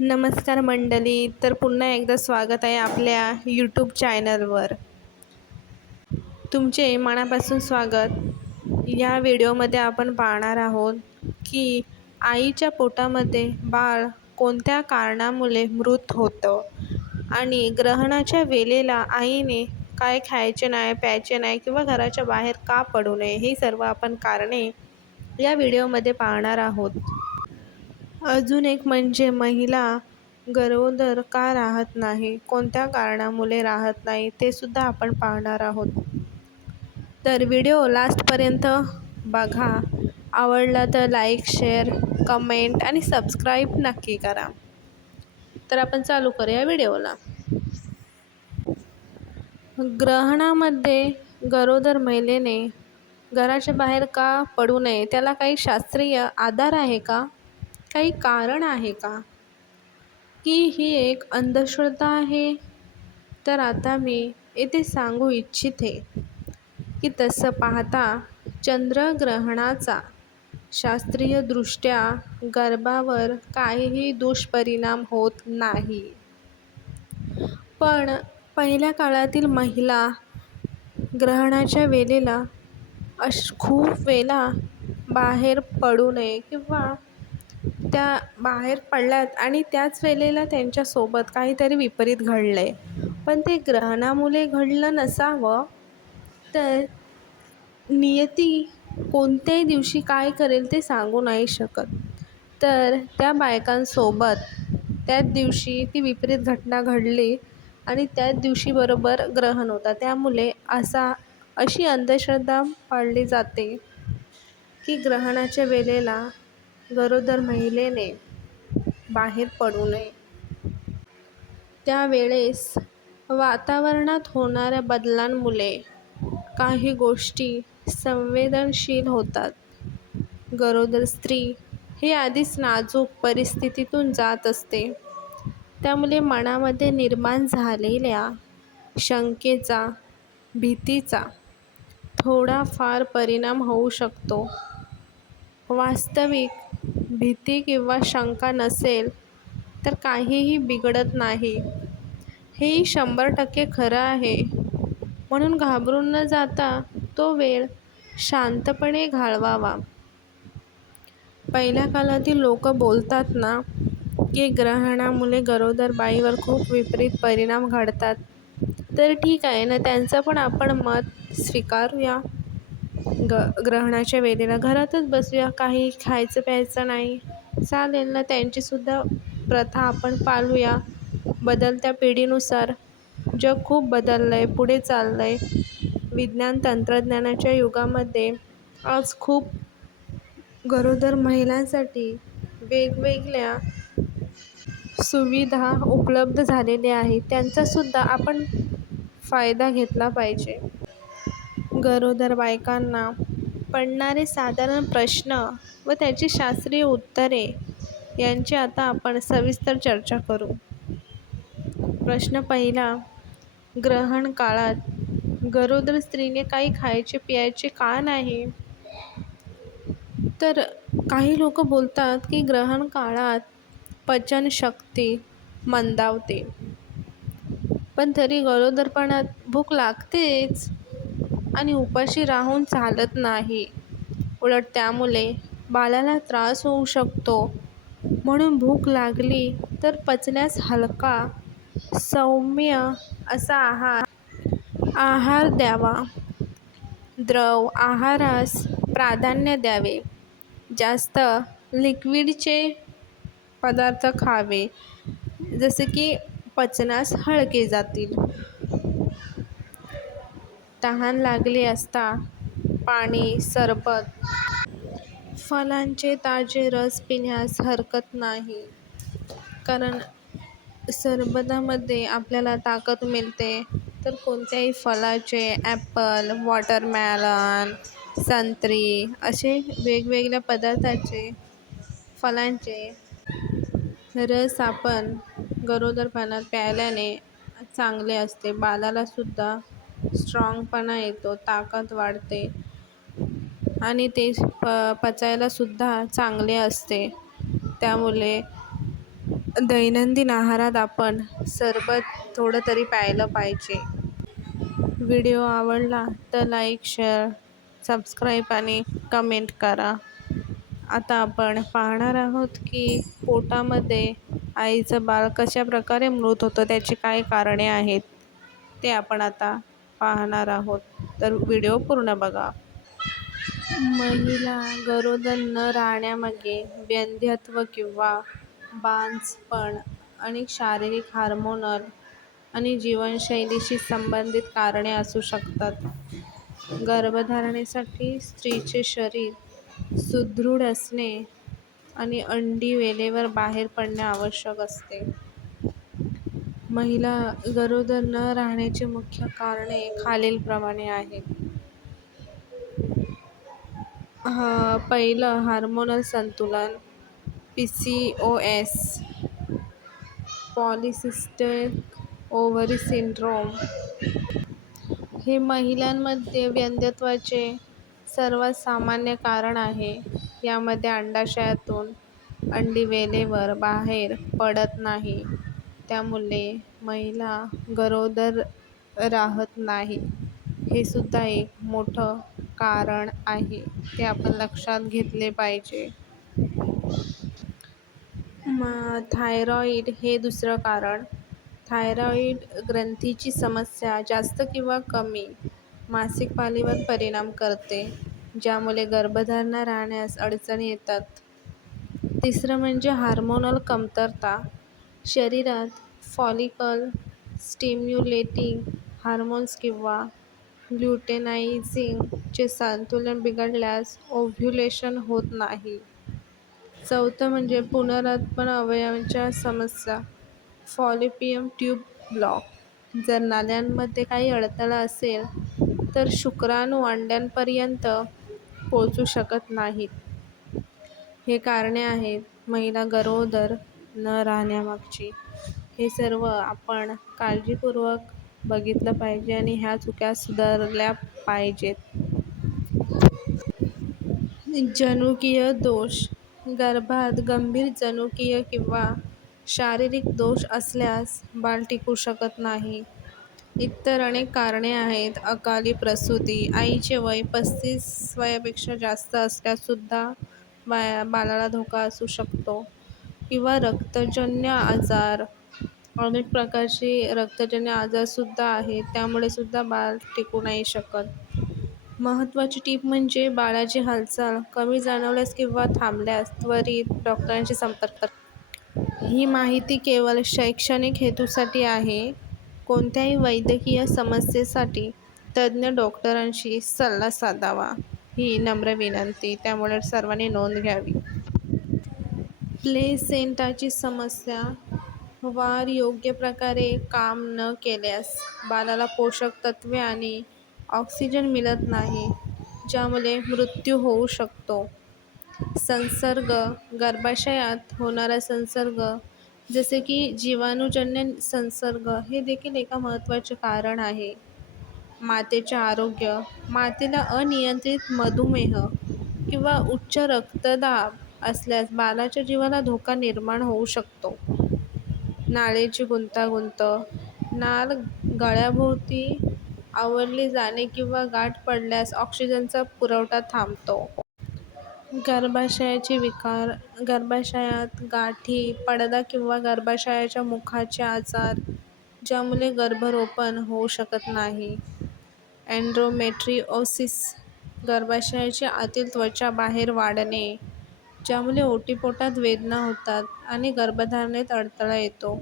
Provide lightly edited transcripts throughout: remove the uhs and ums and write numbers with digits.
नमस्कार मंडळी. तर पुन्हा एकदा स्वागत आहे आपल्या यूट्यूब चॅनलवर. तुमचे मनापासून स्वागत. या व्हिडिओमध्ये आपण पाहणार आहोत की आईच्या पोटामध्ये बाळ कोणत्या कारणामुळे मृत होतं आणि ग्रहणाच्या वेळेला आईने काय खायचे नाही, प्यायचे नाही किंवा घराच्या बाहेर का पडू नये, ही सर्व आपण कारणे या व्हिडिओमध्ये पाहणार आहोत. अजून एक म्हणजे महिला गरोदर का राहत नाही, कोणत्या कारणामुळे राहत नाही, ते सुद्धा आपण पाहणार आहोत. तर व्हिडिओ लास्टपर्यंत बघा. आवडला तर लाईक, शेअर, कमेंट आणि सबस्क्राईब नक्की करा. तर आपण चालू करूया व्हिडिओला. ग्रहणामध्ये गरोदर महिलेने घराच्या बाहेर का पडू नये, त्याला काही शास्त्रीय आधार आहे का? काही कारण आहे का, की ही एक अंधश्रद्धा आहे? तर आता मी येथे सांगू इच्छिते की तसं पाहता चंद्रग्रहणाचा शास्त्रीयदृष्ट्या गर्भावर काहीही दुष्परिणाम होत नाही. पण पहिल्या काळातील महिला ग्रहणाच्या वेळेला खूप वेळा बाहेर पडू नये किंवा त्या बाहेर पडल्यात आणि त्याच वेळेला त्यांच्यासोबत काहीतरी विपरीत घडलं आहे. पण ते ग्रहणामुळे घडलं नसावं, तर नियती कोणत्याही दिवशी काय करेल ते सांगू नाही शकत. तर त्या बायकांसोबत त्याच दिवशी ती विपरीत घटना घडली आणि त्याच दिवशी बरोबर ग्रहण होता. त्यामुळे अशी अंधश्रद्धा पाळली जाते की ग्रहणाच्या वेळेला गरोदर महिलेने बाहेर पडू नये. त्यावेळेस वातावरणात होणाऱ्या बदलांमुळे काही गोष्टी संवेदनशील होतात. गरोदर स्त्री ही आधीच नाजूक परिस्थितीतून जात असते. त्यामुळे मनामध्ये निर्माण झालेल्या शंकेचा, भीतीचा थोडाफार परिणाम होऊ शकतो. वास्तविक भीती किंवा शंका नसेल तर काहीही बिघडत नाही, हेही 100% खरं आहे. म्हणून घाबरून न जाता तो वेळ शांतपणे घालवावा. पहिल्या काळातील लोक बोलतात ना की ग्रहणामुळे गरोदर बाईवर खूप विपरीत परिणाम घडतात. तर ठीक आहे ना, त्यांचं पण आपण मत स्वीकारूया. ग्रहणाच्या वेळेला घरातच बसूया, काही खायचं प्यायचं नाही, चालेल ना. त्यांचीसुद्धा प्रथा आपण पाळूया. बदलत्या पिढीनुसार जग खूप बदललं आहे, पुढे चाललं आहे. विज्ञान तंत्रज्ञानाच्या युगामध्ये आज खूप गरोदर महिलांसाठी वेगवेगळ्या सुविधा उपलब्ध झालेल्या आहेत. त्यांचासुद्धा आपण फायदा घेतला पाहिजे. गरोदर बायकांना पडणारे साधारण प्रश्न व त्याची शास्त्रीय उत्तरे यांची आता आपण सविस्तर चर्चा करू. प्रश्न पहिला. ग्रहण काळात गरोदर स्त्रीने काही खायचे प्यायचे का नाही? तर काही लोक बोलतात की ग्रहण काळात पचनशक्ती मंदावते. पण तरी गरोदरपणात भूक लागतेच आणि उपाशी राहून चालत नाही. उलट त्यामुळे बाळाला त्रास होऊ शकतो. म्हणून भूक लागली तर पचण्यास हलका, सौम्य असा आहार द्यावा. द्रव आहारास प्राधान्य द्यावे. जास्त लिक्विडचे पदार्थ खावे, जसे की पचनास हलके जातील. तहान लागली असता पाणी, सरबत, फळांचे ताजे रस पिण्यास हरकत नाही. कारण सरबतामध्ये आपल्याला ताकद मिळते. तर कोणत्याही फळाचे, ॲपल, वॉटरमेलन, संत्री असे वेगवेगळ्या पदार्थाचे, फळांचे रस आपण गरोदरपणात प्यायल्याने चांगले असते. बाळालासुद्धा स्ट्रॉंगपणा येतो, ताकद वाढते आणि ते पचायलासुद्धा चांगले असते. त्यामुळे दैनंदिन आहारात आपण सरबत थोडं तरी प्यायलं पाहिजे. व्हिडिओ आवडला तर लाईक, शेअर, सबस्क्राईब आणि कमेंट करा. आता आपण पाहणार आहोत की पोटामध्ये आईचं बाळ कशा प्रकारे मृत होतं, त्याची काय कारणे आहेत ते आपण आता पाहणार आहोत. तर व्हिडिओ पूर्ण बघा. महिला गरोदर न राहण्यामागे वंध्यत्व किंवा बांझपण, अनेक शारीरिक, हार्मोनल आणि जीवनशैलीशी संबंधित कारणे असू शकतात. गर्भधारणेसाठी स्त्रीचे शरीर सुदृढ असणे आणि अंडी वेळेवर बाहेर पडणे आवश्यक असते. महिला गरोदर न राहण्याची मुख्य कारणे खालीलप्रमाणे आहेत. पहिलं, हार्मोनल संतुलन, PCOS, पॉलिसिस्टिक ओव्हरी सिंड्रोम. हे महिलांमध्ये वंध्यत्वाचे सर्वात सामान्य कारण आहे. यामध्ये अंडाशयातून अंडी वेळेवर बाहेर पडत नाही, त्यामुळे महिला गरोदर राहत नाही. हे सुद्धा एक मोठं कारण आहे, ते आपण लक्षात घेतले पाहिजे. थायरॉईड हे दुसरं कारण. थायरॉईड ग्रंथीची समस्या जास्त किंवा कमी मासिक पाळीवर परिणाम करते, ज्यामुळे गर्भधारणा राहण्यास अडचणी येतात. तिसरं म्हणजे हार्मोनल कमतरता. शरीरात फॉलिकल स्टिम्युलेटिंग हार्मोन्स किंवा ल्युटेनायझिंग चे संतुलन बिघडल्यास ओव्ह्युलेशन होत नाही. चौथं म्हणजे पुनरुत्पादन अवयवांच्या समस्या, फॉलोपियन ट्यूब ब्लॉक. जर नाल्यांमध्ये काही अडथळा असेल तर शुक्राणू अंड्यापर्यंत पोहोचू शकत नाहीत. हे कारणे आहेत महिला गरोदर न राहण्यामागची. हे सर्व आपण काळजीपूर्वक बघितलं पाहिजे आणि ह्या चुका सुधारल्या पाहिजेत. जनुकीय दोष. गर्भात गंभीर जनुकीय किंवा शारीरिक दोष असल्यास बाळ टिकू शकत नाही. इतर अनेक कारणे आहेत. अकाली प्रसूती. आईचे वय 35 वयापेक्षा जास्त असल्यास सुद्धा बाळाला धोका असू शकतो. किंवा रक्तजन्य आजार. अनेक प्रकारचे रक्तजन्य आजारसुद्धा आहेत, त्यामुळे सुद्धा बाळ टिकू नाही शकत. महत्त्वाची टीप म्हणजे बाळाची हालचाल कमी जाणवल्यास किंवा थांबल्यास त्वरित डॉक्टरांशी संपर्क करा. ही माहिती केवळ शैक्षणिक हेतूसाठी आहे. कोणत्याही वैद्यकीय समस्येसाठी तज्ज्ञ डॉक्टरांशी सल्ला साधावा, ही नम्र विनंती. त्यामुळे सर्वांनी नोंद घ्यावी. प्लेसेंटाची समस्या. वार योग्य प्रकारे काम न केल्यास बाळाला पोषक तत्त्वे आणि ऑक्सिजन मिळत नाही, ज्यामुळे मृत्यू होऊ शकतो. संसर्ग. गर्भाशयात होणारा संसर्ग, जसे की जीवाणूजन्य संसर्ग, हे देखील एक महत्त्वाचे कारण आहे. मातेचे आरोग्य. मातेला अनियंत्रित मधुमेह किंवा उच्च रक्तदाब असल्यास बाळाच्या जीवाला धोका निर्माण होऊ शकतो. नाळेची गुंतागुंत. नाळ गळ्याभोवती आवरली जाणे किंवा गाठ पडल्यास ऑक्सिजनचा पुरवठा थांबतो. गर्भाशयाचे विकार. गर्भाशयात गाठी, पडदा किंवा गर्भाशयाच्या मुखाचे आजार, ज्यामुळे गर्भरोपण होऊ शकत नाही. एंडोमेट्रिओसिस. गर्भाशयाची आतील त्वचा बाहेर वाढणे, ज्यामुळे ओटीपोटात वेदना होतात आणि गर्भधारणेत अडथळा येतो.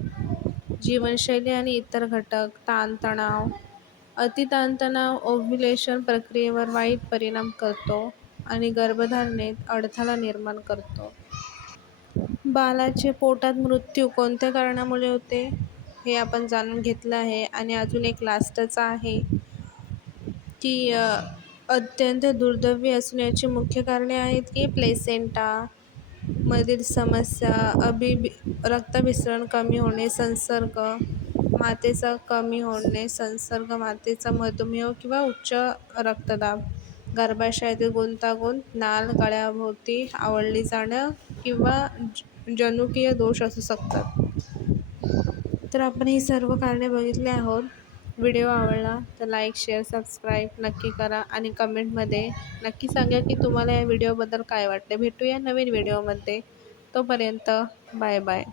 जीवनशैली आणि इतर घटक. ताणतणाव. अति ताणतणाव ओव्ह्युलेशन प्रक्रियेवर वाईट परिणाम करतो आणि गर्भधारणेत अडथळा निर्माण करतो. बाळाचे पोटात मृत्यू कोणत्या कारणामुळे होते, हे आपण जाणून घेतलं आहे. आणि अजून एक लास्टचं आहे की अत्यंत दुर्दैवी असण्याची मुख्य कारणे आहेत की प्लेसेंटा मधील समस्या, रक्ताभिसरण कमी होणे, संसर्ग मातेचा कमी होणे, संसर्ग मातेचा मधुमेह किंवा उच्च रक्तदाब, गर्भाशयातील गुंतागुंत, नाळ गळ्याभोवती आवळली जाणं किंवा जनुकीय दोष असू शकतात. तर आपण ही सर्व कारणे बघितली आहोत. व्हिडिओ आवडला तर लाईक, शेअर, सबस्क्राईब नक्की करा आणि कमेंटमध्ये नक्की सांगा की तुम्हाला या व्हिडिओबद्दल काय वाटते. भेटूया नवीन व्हिडिओमध्ये. तोपर्यंत बाय बाय.